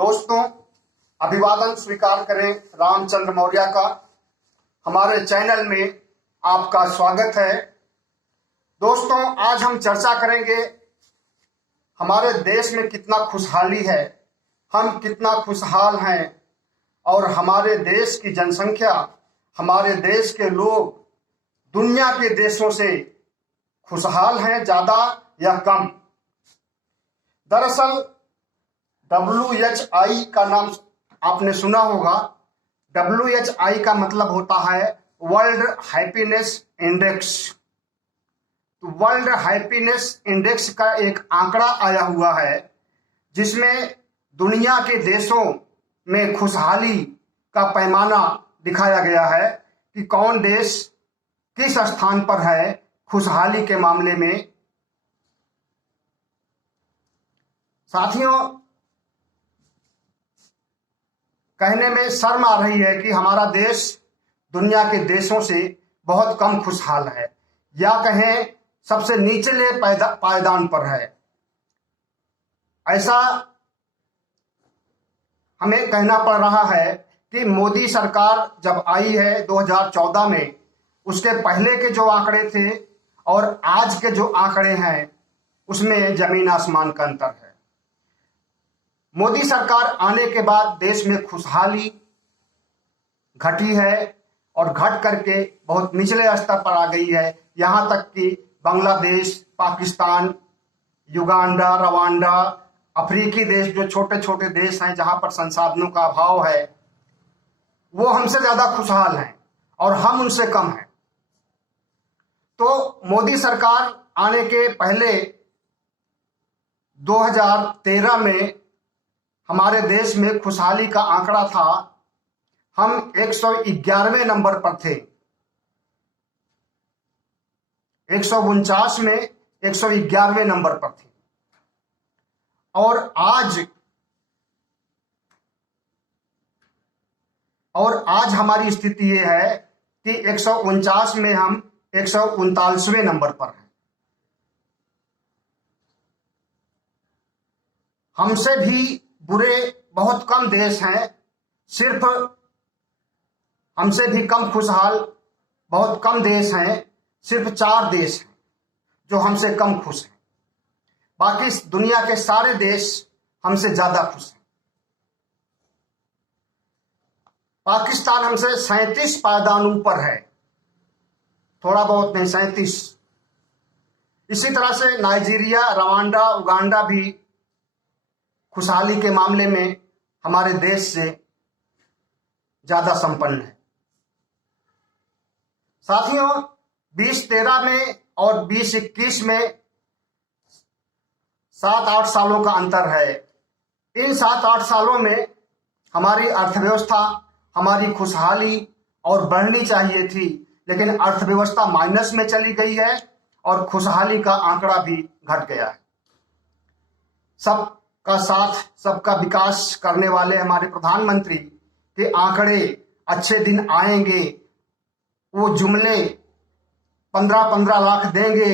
दोस्तों, अभिवादन स्वीकार करें रामचंद्र मौर्य का। हमारे चैनल में आपका स्वागत है। दोस्तों, आज हम चर्चा करेंगे हमारे देश में कितना खुशहाली है, हम कितना खुशहाल हैं और हमारे देश की जनसंख्या, हमारे देश के लोग दुनिया के देशों से खुशहाल हैं ज़्यादा या कम। दरअसल WHI का नाम आपने सुना होगा। WHI का मतलब होता है वर्ल्ड हैप्पीनेस इंडेक्स। तो वर्ल्ड हैप्पीनेस इंडेक्स का एक आंकड़ा आया हुआ है जिसमें दुनिया के देशों में खुशहाली का पैमाना दिखाया गया है कि कौन देश किस स्थान पर है खुशहाली के मामले में। साथियों, कहने में शर्म आ रही है कि हमारा देश दुनिया के देशों से बहुत कम खुशहाल है, या कहें सबसे निचले पायदान पर है। ऐसा हमें कहना पड़ रहा है कि मोदी सरकार जब आई है 2014 में, उसके पहले के जो आंकड़े थे और आज के जो आंकड़े हैं उसमें जमीन आसमान का अंतर है। मोदी सरकार आने के बाद देश में खुशहाली घटी है और घट करके बहुत निचले स्तर पर आ गई है। यहाँ तक कि बांग्लादेश, पाकिस्तान, युगांडा, रवांडा, अफ्रीकी देश, जो छोटे छोटे देश हैं जहाँ पर संसाधनों का अभाव है, वो हमसे ज़्यादा खुशहाल हैं और हम उनसे कम हैं। तो मोदी सरकार आने के पहले 2013 में हमारे देश में खुशहाली का आंकड़ा था, हम 111वें नंबर पर थे। 149 में 111वें नंबर पर थे और आज हमारी स्थिति ये है कि 149 में हम 139वें नंबर पर हैं। हमसे भी बुरे बहुत कम देश हैं, सिर्फ हमसे भी कम खुशहाल बहुत कम देश हैं, सिर्फ 4 देश हैं जो हमसे कम खुश हैं। बाकी दुनिया के सारे देश हमसे ज्यादा खुश हैं। पाकिस्तान हमसे 37 पायदान ऊपर है, थोड़ा बहुत नहीं, 37। इसी तरह से नाइजीरिया, रवांडा, उगांडा भी खुशहाली के मामले में हमारे देश से ज्यादा संपन्न है। साथियों, 2013 में और 2021 में 7-8 सालों का अंतर है। इन 7-8 सालों में हमारी अर्थव्यवस्था, हमारी खुशहाली और बढ़नी चाहिए थी, लेकिन अर्थव्यवस्था माइनस में चली गई है और खुशहाली का आंकड़ा भी घट गया है। सबका साथ, सबका विकास करने वाले हमारे प्रधानमंत्री के आंकड़े अच्छे दिन आएंगे, वो जुमले 15-15 लाख देंगे,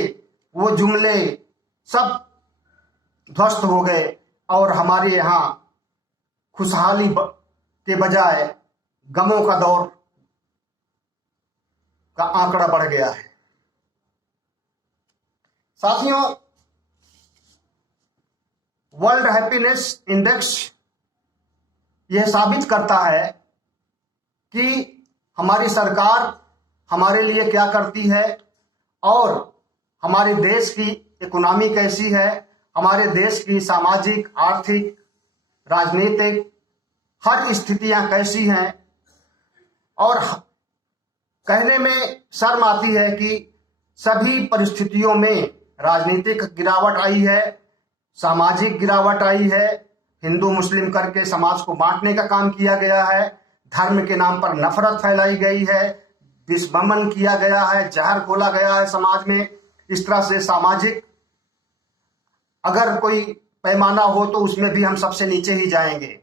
वो जुमले सब ध्वस्त हो गए और हमारे यहाँ खुशहाली के बजाय गमों का दौर का आंकड़ा बढ़ गया है। साथियों, वर्ल्ड हैप्पीनेस इंडेक्स यह साबित करता है कि हमारी सरकार हमारे लिए क्या करती है और हमारे देश की इकोनॉमी कैसी है, हमारे देश की सामाजिक, आर्थिक, राजनीतिक हर स्थितियां कैसी हैं। और कहने में शर्म आती है कि सभी परिस्थितियों में राजनीतिक गिरावट आई है, सामाजिक गिरावट आई है, हिंदू मुस्लिम करके समाज को बांटने का काम किया गया है, धर्म के नाम पर नफरत फैलाई गई है, विस्मरण किया गया है, जहर घोला गया है समाज में। इस तरह से सामाजिक अगर कोई पैमाना हो तो उसमें भी हम सबसे नीचे ही जाएंगे।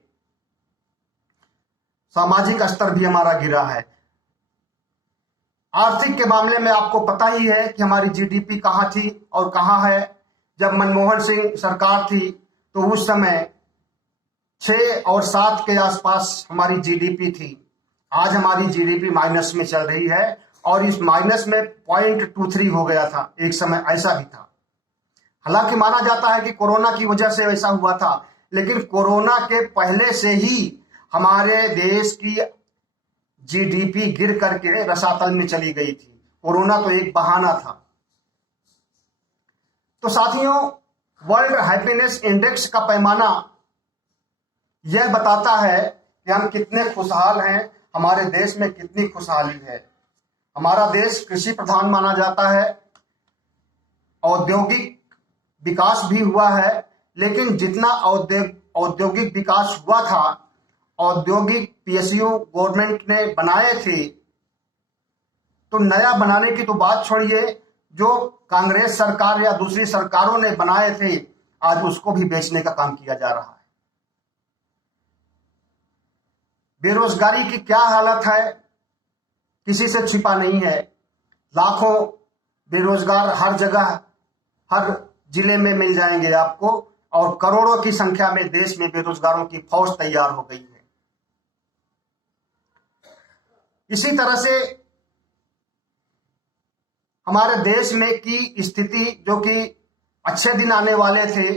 सामाजिक स्तर भी हमारा गिरा है। आर्थिक के मामले में आपको पता ही है कि हमारी GDP कहाँ थी और कहाँ है। जब मनमोहन सिंह सरकार थी तो उस समय 6 और 7 के आसपास हमारी जीडीपी थी। आज हमारी जीडीपी माइनस में चल रही है और इस माइनस में 0.23 हो गया था, एक समय ऐसा भी था। हालांकि माना जाता है कि कोरोना की वजह से ऐसा हुआ था, लेकिन कोरोना के पहले से ही हमारे देश की जीडीपी गिर करके रसातल में चली गई थी। कोरोना तो एक बहाना था। तो साथियों, वर्ल्ड हैप्पीनेस इंडेक्स का पैमाना यह बताता है कि हम कितने खुशहाल हैं, हमारे देश में कितनी खुशहाली है। हमारा देश कृषि प्रधान माना जाता है, औद्योगिक विकास भी हुआ है, लेकिन जितना औद्योगिक विकास हुआ था, औद्योगिक पीएसयू गवर्नमेंट ने बनाए थे, तो नया बनाने की तो बात छोड़िए, जो कांग्रेस सरकार या दूसरी सरकारों ने बनाए थे, आज उसको भी बेचने का काम किया जा रहा है। बेरोजगारी की क्या हालत है, किसी से छिपा नहीं है। लाखों बेरोजगार हर जगह, हर जिले में मिल जाएंगे आपको, और करोड़ों की संख्या में देश में बेरोजगारों की फौज तैयार हो गई है। इसी तरह से हमारे देश में की स्थिति, जो कि अच्छे दिन आने वाले थे,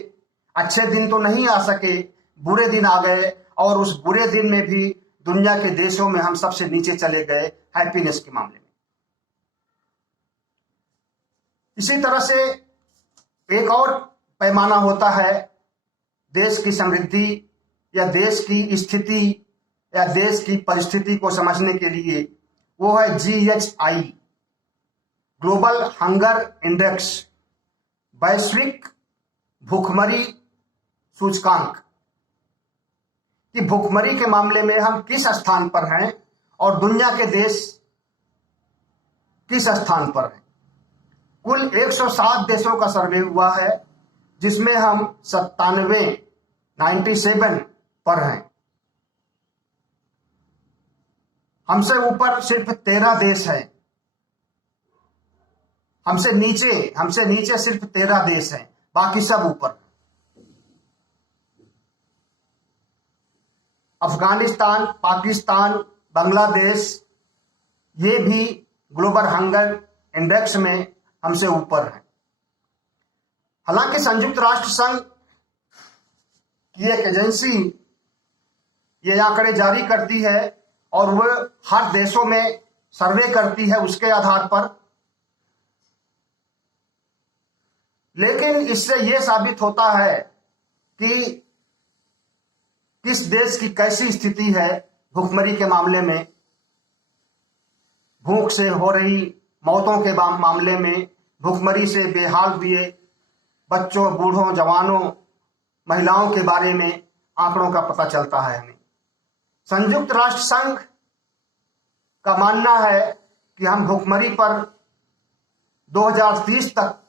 अच्छे दिन तो नहीं आ सके, बुरे दिन आ गए, और उस बुरे दिन में भी दुनिया के देशों में हम सबसे नीचे चले गए हैप्पीनेस के मामले में। इसी तरह से एक और पैमाना होता है देश की समृद्धि या देश की स्थिति या देश की परिस्थिति को समझने के लिए, वो है GHI, ग्लोबल हंगर इंडेक्स, वैश्विक भूखमरी सूचकांक, कि भूखमरी के मामले में हम किस स्थान पर हैं और दुनिया के देश किस स्थान पर हैं। कुल 107 देशों का सर्वे हुआ है, जिसमें हम 97 पर हैं। हमसे ऊपर सिर्फ 13 देश हैं, हमसे नीचे सिर्फ 13 देश हैं, बाकी सब ऊपर। अफगानिस्तान, पाकिस्तान, बांग्लादेश, ये भी ग्लोबल हंगर इंडेक्स में हमसे ऊपर है। हालांकि संयुक्त राष्ट्र संघ की एक एजेंसी ये आंकड़े जारी करती है और वह हर देशों में सर्वे करती है उसके आधार पर, लेकिन इससे यह साबित होता है कि किस देश की कैसी स्थिति है भूखमरी के मामले में, भूख से हो रही मौतों के मामले में, भूखमरी से बेहाल हुए बच्चों, बूढ़ों, जवानों, महिलाओं के बारे में आंकड़ों का पता चलता है हमें। संयुक्त राष्ट्र संघ का मानना है कि हम भूखमरी पर 2030 तक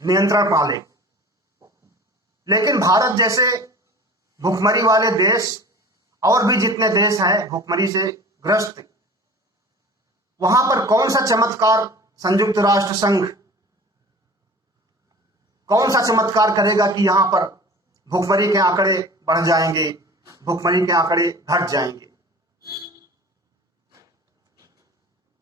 नियंत्रण पा लें, लेकिन भारत जैसे भूखमरी वाले देश और भी जितने देश हैं भूखमरी से ग्रस्त, वहां पर कौन सा चमत्कार संयुक्त राष्ट्र संघ कौन सा चमत्कार करेगा कि यहां पर भूखमरी के आंकड़े बढ़ जाएंगे, भूखमरी के आंकड़े घट जाएंगे।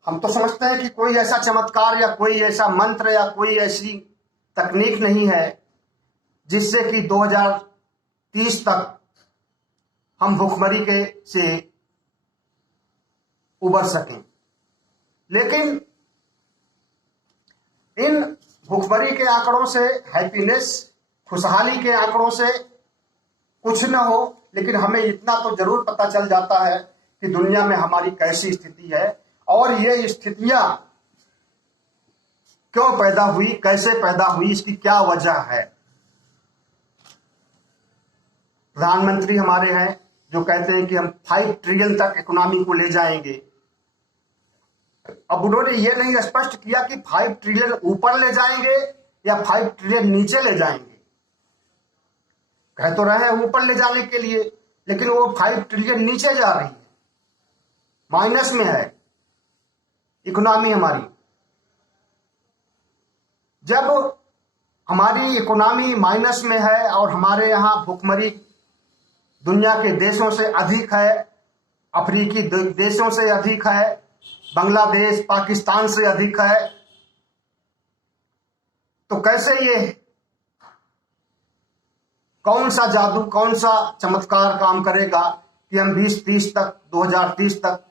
हम तो समझते हैं कि कोई ऐसा चमत्कार या कोई ऐसा मंत्र या कोई ऐसी तकनीक नहीं है जिससे कि 2030 तक हम भूखमरी के से उबर सकें। लेकिन इन भूखमरी के आंकड़ों से, हैप्पीनेस, खुशहाली के आंकड़ों से कुछ न हो, लेकिन हमें इतना तो जरूर पता चल जाता है कि दुनिया में हमारी कैसी स्थिति है और ये स्थितियां क्यों पैदा हुई, कैसे पैदा हुई, इसकी क्या वजह है। प्रधानमंत्री हमारे हैं जो कहते हैं कि हम 5 ट्रिलियन तक इकोनॉमी को ले जाएंगे। अब उन्होंने ये नहीं स्पष्ट किया कि 5 ट्रिलियन ऊपर ले जाएंगे या 5 ट्रिलियन नीचे ले जाएंगे। कह तो रहे हैं ऊपर ले जाने के लिए, लेकिन वो 5 ट्रिलियन नीचे जा रही है, माइनस में है इकोनॉमी हमारी। जब हमारी इकोनॉमी माइनस में है और हमारे यहाँ भूखमरी दुनिया के देशों से अधिक है, अफ्रीकी देशों से अधिक है, बांग्लादेश पाकिस्तान से अधिक है। तो कैसे ये कौन सा जादू, कौन सा चमत्कार काम करेगा कि हम 2030 तक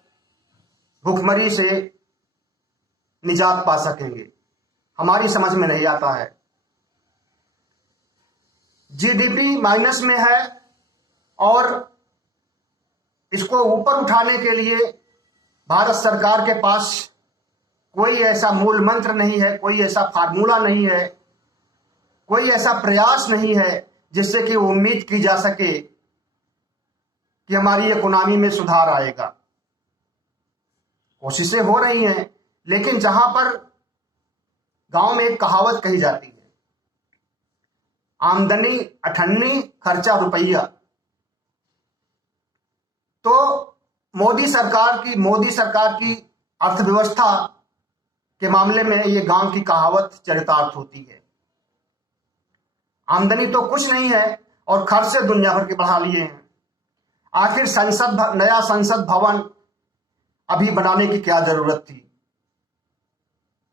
भूखमरी से निजात पा सकेंगे? हमारी समझ में नहीं आता है। जीडीपी माइनस में है और इसको ऊपर उठाने के लिए भारत सरकार के पास कोई ऐसा मूल मंत्र नहीं है, कोई ऐसा फार्मूला नहीं है, कोई ऐसा प्रयास नहीं है जिससे कि उम्मीद की जा सके कि हमारी इकोनॉमी में सुधार आएगा। कोशिशें हो रही हैं, लेकिन जहां पर गांव में एक कहावत कही जाती है, आमदनी अठन्नी खर्चा रुपया, तो मोदी सरकार की अर्थव्यवस्था के मामले में ये गांव की कहावत चरितार्थ होती है। आमदनी तो कुछ नहीं है और खर्च से दुनिया भर के बढ़ा लिए हैं। आखिर नया संसद भवन अभी बनाने की क्या जरूरत थी?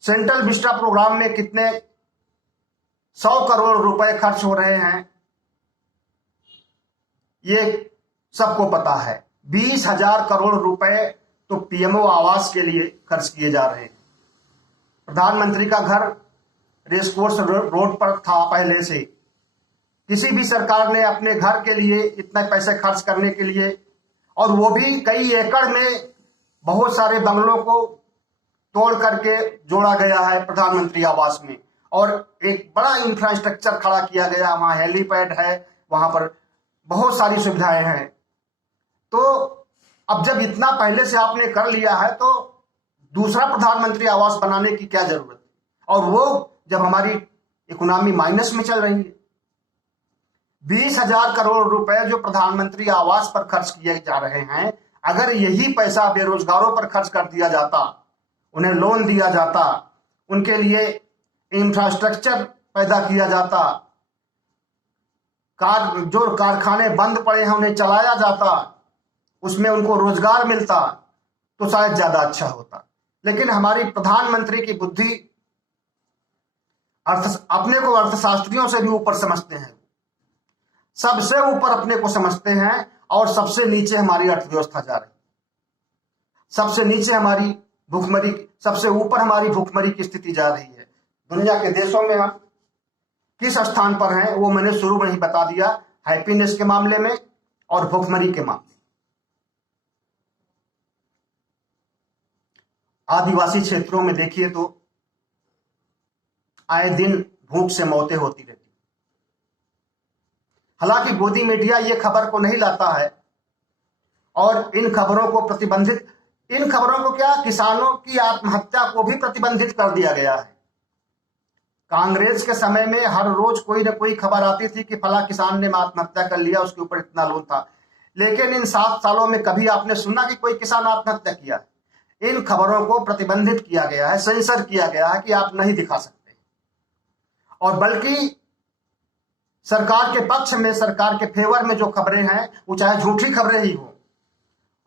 सेंट्रल विस्टा प्रोग्राम में कितने 100 करोड़ रुपए खर्च हो रहे हैं, ये सबको पता है। 20,000 करोड़ रुपए तो पीएमओ आवास के लिए खर्च किए जा रहे हैं। प्रधानमंत्री का घर रेसकोर्स रोड पर था पहले से। किसी भी सरकार ने अपने घर के लिए इतने पैसे खर्च करने के लिए, और वो भी कई एकड़ में बहुत सारे बंगलों को तोड़ करके जोड़ा गया है प्रधानमंत्री आवास में, और एक बड़ा इंफ्रास्ट्रक्चर खड़ा किया गया। वहां हेलीपैड है, वहां पर बहुत सारी सुविधाएं हैं। तो अब जब इतना पहले से आपने कर लिया है तो दूसरा प्रधानमंत्री आवास बनाने की क्या जरूरत है? और वो जब हमारी इकोनॉमी माइनस में चल रही है। 20,000 करोड़ रुपए जो प्रधानमंत्री आवास पर खर्च किए जा रहे हैं, अगर यही पैसा बेरोजगारों पर खर्च कर दिया जाता, उन्हें लोन दिया जाता, उनके लिए इंफ्रास्ट्रक्चर पैदा किया जाता, जो कारखाने बंद पड़े हैं उन्हें चलाया जाता, उसमें उनको रोजगार मिलता, तो शायद ज्यादा अच्छा होता। लेकिन हमारी प्रधानमंत्री की बुद्धि अपने को अर्थशास्त्रियों से भी ऊपर समझते हैं, सबसे ऊपर अपने को समझते हैं, और सबसे नीचे हमारी अर्थव्यवस्था जा रही, सबसे नीचे हमारी भूखमरी, सबसे ऊपर हमारी भूखमरी की स्थिति जा रही है। दुनिया के देशों में हम किस स्थान पर हैं वो मैंने शुरू में ही बता दिया, हैप्पीनेस के मामले में और भूखमरी के मामले। आदिवासी क्षेत्रों में देखिए तो आए दिन भूख से मौतें होती रहती। हालांकि गोदी मीडिया ये खबर को नहीं लाता है, और इन खबरों को क्या, किसानों की आत्महत्या को भी प्रतिबंधित कर दिया गया है। कांग्रेस के समय में हर रोज कोई ना कोई खबर आती थी कि फला किसान ने आत्महत्या कर लिया, उसके ऊपर इतना लोन था। लेकिन इन 7 सालों में कभी आपने सुना कि कोई किसान आत्महत्या किया? इन खबरों को प्रतिबंधित किया गया है, सेंसर किया गया है कि आप नहीं दिखा सकते, और बल्कि सरकार के पक्ष में, सरकार के फेवर में जो खबरें हैं, वो चाहे झूठी खबरें ही हो,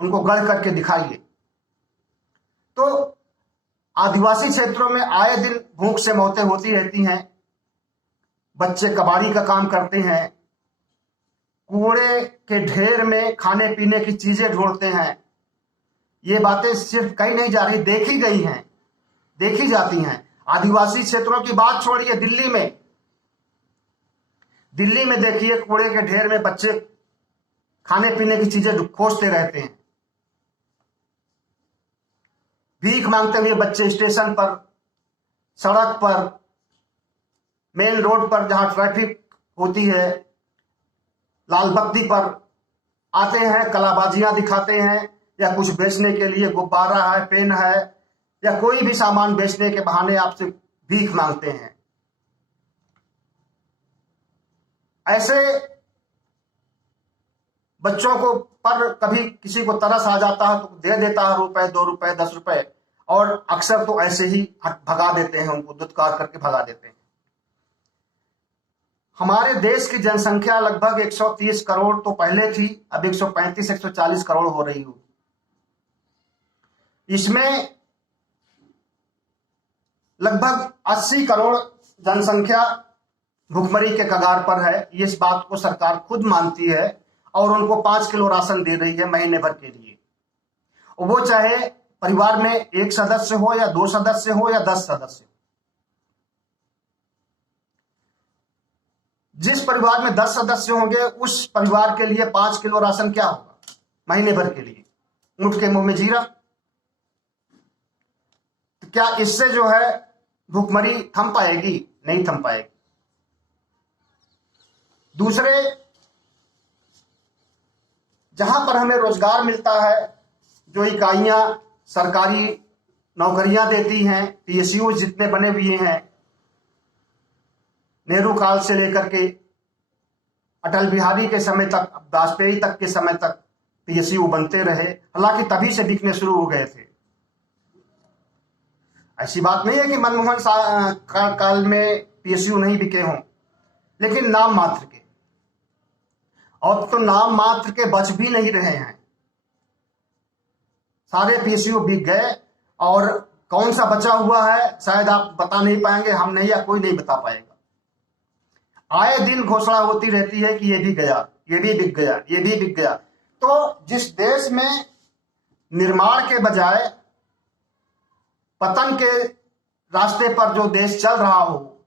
उनको गढ़ करके दिखाइए। तो आदिवासी क्षेत्रों में आए दिन भूख से मौतें होती रहती हैं। बच्चे कबाड़ी का काम करते हैं, कूड़े के ढेर में खाने पीने की चीजें ढूंढते हैं। ये बातें सिर्फ कही नहीं जा रही, देखी गई हैं, देखी जाती हैं। आदिवासी क्षेत्रों की बात छोड़िए, दिल्ली में देखिए कूड़े के ढेर में बच्चे खाने पीने की चीजें खोजते रहते हैं। भीख मांगते हुए बच्चे स्टेशन पर, सड़क पर, मेन रोड पर जहां ट्रैफिक होती है, लाल बत्ती पर आते हैं, कलाबाजियां दिखाते हैं, या कुछ बेचने के लिए गुब्बारा है, पेन है, या कोई भी सामान बेचने के बहाने आपसे भीख मांगते हैं। ऐसे बच्चों को पर कभी किसी को तरस आ जाता है तो दे देता है रुपए, 2 रुपए, 10 रुपए, और अक्सर तो ऐसे ही भगा देते हैं, उनको दुत्कार करके भगा देते हैं। हमारे देश की जनसंख्या लगभग 130 करोड़ तो पहले थी, अब 135 140 करोड़ हो रही हो। इसमें लगभग 80 करोड़ जनसंख्या भुखमरी के कगार पर है। इस बात को सरकार खुद मानती है और उनको 5 किलो राशन दे रही है महीने भर के लिए। वो चाहे परिवार में एक सदस्य हो या 2 सदस्य हो या 10 सदस्य। जिस परिवार में 10 सदस्य होंगे उस परिवार के लिए 5 किलो राशन क्या होगा महीने भर के लिए? ऊंट के मुंह में जीरा। तो क्या इससे जो है भुखमरी थम पाएगी? नहीं थम पाएगी। दूसरे, जहां पर हमें रोजगार मिलता है, जो इकाइयां सरकारी नौकरियां देती हैं, पीएसयू जितने बने हुए हैं, नेहरू काल से लेकर के अटल बिहारी के समय तक, वाजपेयी तक के समय तक पीएसयू बनते रहे। हालांकि तभी से बिकने शुरू हो गए थे। ऐसी बात नहीं है कि मनमोहन काल में पीएसयू नहीं बिके हों, लेकिन नाम मात्र के। और तो नाम मात्र के बच भी नहीं रहे हैं, सारे पीएसयू बिक गए। और कौन सा बचा हुआ है शायद आप बता नहीं पाएंगे, हम नहीं, या कोई नहीं बता पाएगा। आए दिन घोषणा होती रहती है कि ये भी गया, ये भी बिक गया, ये भी बिक गया। तो जिस देश में निर्माण के बजाय पतन के रास्ते पर जो देश चल रहा हो,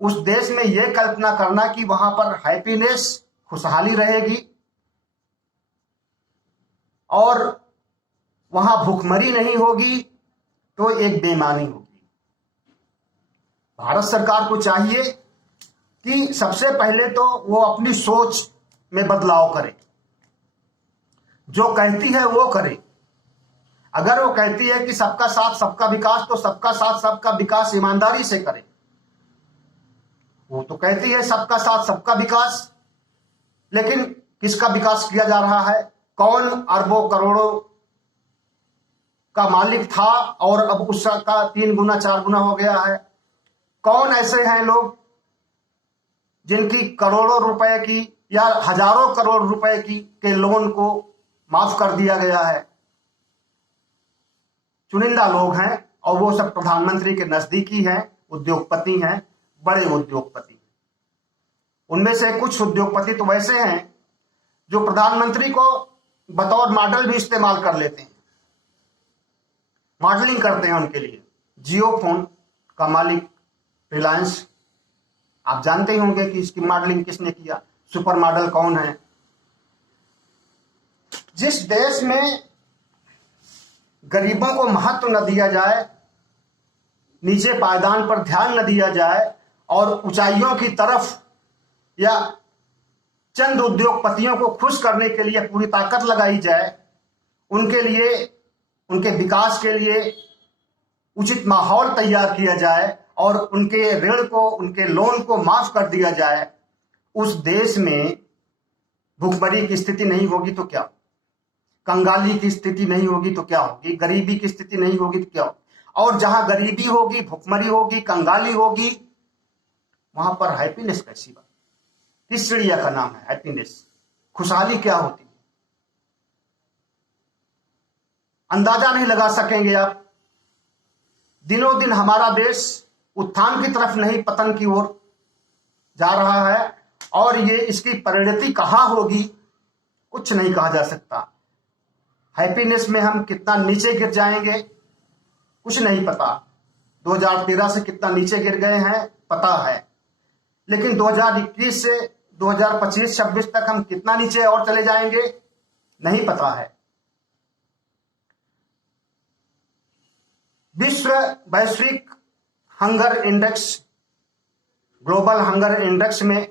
उस देश में यह कल्पना करना कि वहां पर हैप्पीनेस, खुशहाली रहेगी और वहां भूखमरी नहीं होगी, तो एक बेईमानी होगी। भारत सरकार को चाहिए कि सबसे पहले तो वो अपनी सोच में बदलाव करे, जो कहती है वो करे। अगर वो कहती है कि सबका साथ सबका विकास, तो सबका साथ सबका विकास ईमानदारी से करे। वो तो कहती है सबका साथ सबका विकास, लेकिन किसका विकास किया जा रहा है? कौन अरबों करोड़ों का मालिक था और अब उसका 3 गुना 4 गुना हो गया है? कौन ऐसे हैं लोग जिनकी करोड़ों रुपए की या हजारों करोड़ रुपए की के लोन को माफ कर दिया गया है? चुनिंदा लोग हैं और वो सब प्रधानमंत्री के नजदीकी हैं, उद्योगपति हैं, बड़े उद्योगपति। उनमें से कुछ उद्योगपति तो वैसे हैं जो प्रधानमंत्री को बतौर मॉडल भी इस्तेमाल कर लेते हैं, मॉडलिंग करते हैं उनके लिए। जियो फोन का मालिक रिलायंस, आप जानते ही होंगे कि इसकी मॉडलिंग किसने किया, सुपर मॉडल कौन है। जिस देश में गरीबों को महत्व न दिया जाए, नीचे पायदान पर ध्यान न दिया जाए और ऊंचाइयों की तरफ या चंद उद्योगपतियों को खुश करने के लिए पूरी ताकत लगाई जाए, उनके लिए, उनके विकास के लिए उचित माहौल तैयार किया जाए और उनके ऋण को, उनके लोन को माफ कर दिया जाए, उस देश में भूखमरी की स्थिति नहीं होगी तो क्या, कंगाली की स्थिति नहीं होगी तो क्या होगी, गरीबी की स्थिति नहीं होगी तो क्या होगी। और जहां गरीबी होगी, भूखमरी होगी, कंगाली होगी, वहां पर हैप्पीनेस कैसी बात? किस चिड़िया का नाम है हैप्पीनेस? खुशहाली क्या होती है? अंदाजा नहीं लगा सकेंगे आप। दिनों दिन हमारा देश उत्थान की तरफ नहीं, पतन की ओर जा रहा है। और ये इसकी परिणति कहां होगी कुछ नहीं कहा जा सकता। हैप्पीनेस में हम कितना नीचे गिर जाएंगे कुछ नहीं पता। 2013 से कितना नीचे गिर गए हैं पता है, लेकिन 2021 से 2025-26 तक हम कितना नीचे और चले जाएंगे नहीं पता है। विश्व वैश्विक hunger index, global hunger index में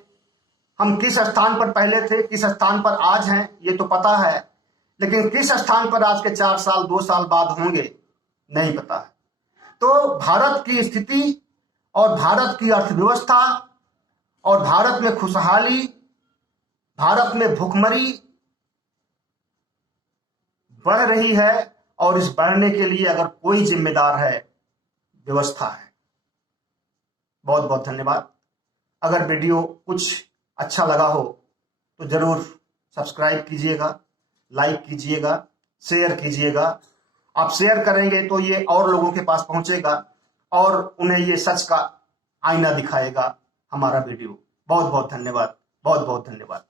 हम किस स्थान पर पहले थे, किस स्थान पर आज हैं, ये तो पता है, लेकिन किस स्थान पर आज के 4 साल 2 साल बाद होंगे नहीं पता है। तो भारत की स्थिति और भारत की अर्थव्यवस्था और भारत में खुशहाली, भारत में भुखमरी बढ़ रही है और इस बढ़ने के लिए अगर कोई जिम्मेदार है, व्यवस्था है। बहुत बहुत धन्यवाद। अगर वीडियो कुछ अच्छा लगा हो तो ज़रूर सब्सक्राइब कीजिएगा, लाइक कीजिएगा, शेयर कीजिएगा। आप शेयर करेंगे तो ये और लोगों के पास पहुंचेगा और उन्हें ये सच का आईना दिखाएगा हमारा वीडियो। बहुत बहुत धन्यवाद, बहुत बहुत धन्यवाद।